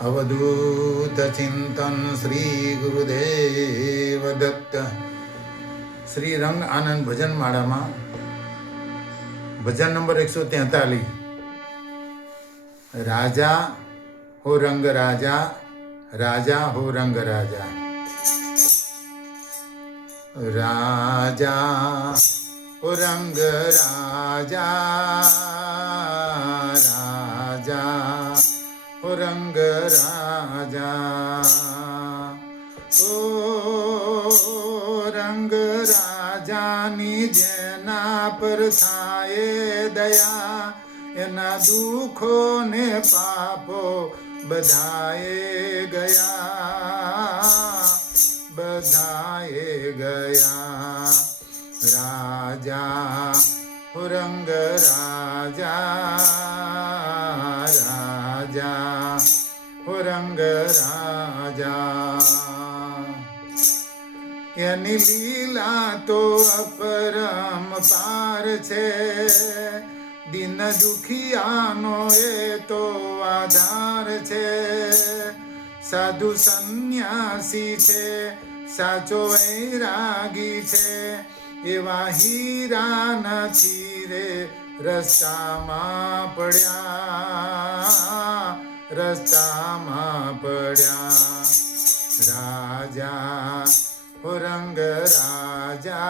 अवधूत चिंतन श्री गुरुदेव दत्त। श्री रंग आनंद भजन माला में भजन नंबर 143। राजा हो रंग राजा, राजा हो रंग राजा। राजा हो रंग राजा, राजा हो रंग राजा। ओ रंग राजानी जेना पर थाए दया, एना दुखो ने पापो बधाए गया, बधाए गया। राजा हो रंग राजा, राजा हो रंग राजा। एनी लीला तो अपरम पार छे, दिन दुखियानो ए तो आधार छे। साधु सन्यासी छे, साचो वैरागी छे, एवा हीरा नथी रे रस्तामां पड्या, रस्तामां पड्या। राजा हो रंग राजा,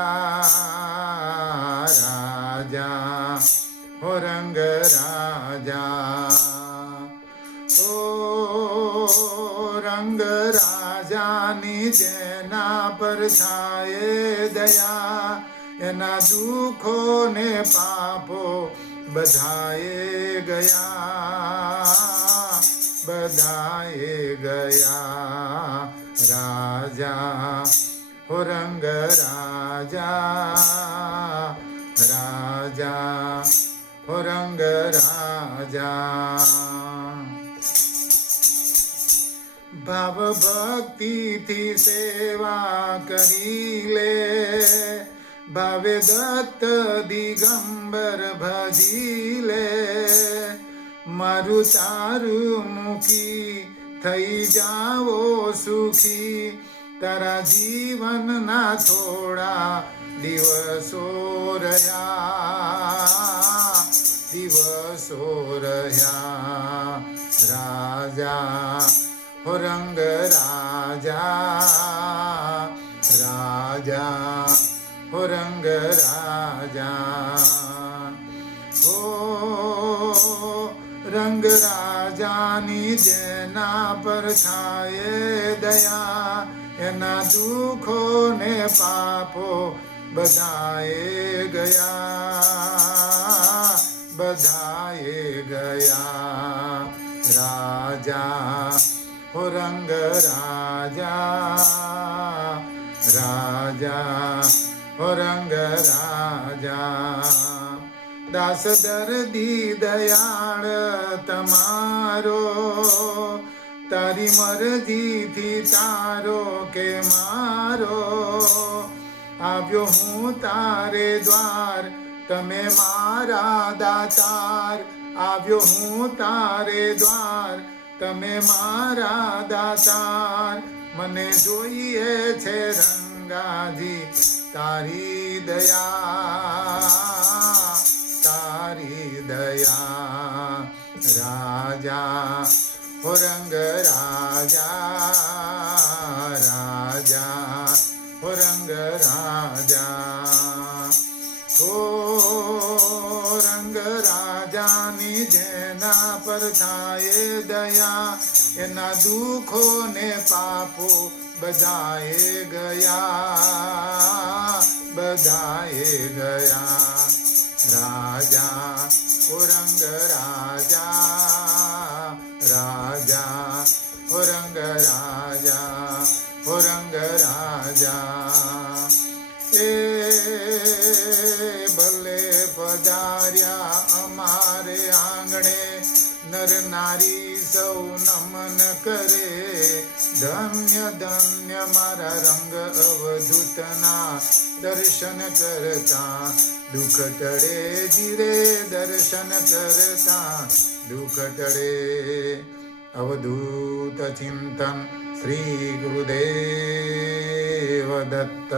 राजा हो रंग राजा। ओ रंग राजानी जेना पर थाए दया, एना दुखो ने पापो बधाए गया, बधाए गया। राजा हो रंग राजा, राजा हो रंग राजा। भाव भक्ति थी सेवा करी ले, भावे दत्त दिगंबर भजी ले। मारू तारू मुकी थई जावो सुखी, तारा जीवन ना थोड़ा दिवसो रह्या, दिवसो रह्या। राजा हो रंग राजा, राजा हो रंग राजा। हो रंग राजानी जेना पर थाए दया, एना दुखो ने पापो बधाए गया, बधाए गया। राजा हो रंग राजा, राजा हो रंग राजा। दास दर्दी दयाळ तमारो, तारी मरजी थी तारो के मारो। આવ્યો હું તારે દ્વાર, તમે મારા દાતાર। આવ્યો હું તારે દ્વાર, તમે મારા દાતાર। મને જોઈએ છે રંગાજી તારી દયા, તારી દયા। રાજા हो रंग राजा, राजा हो रंग राजा। हो रंग राजानी जेना पर थाए दया, एना दुखो ने पापो बधाए गया, बधाए गया। राजा हो रंग राजा, राजा हो रंग राजा, हो रंग राजा। ए भले पधार्या अमारे आंगणे, नर नारी सौ नमन करे। धन्य धन्य मारा रंग अवधूतना, दर्शन करता दुख टळे जीरे, दर्शन करता दुख टळे। अवधूत अवधूत चिंतन श्री गुरुदेव दत्त।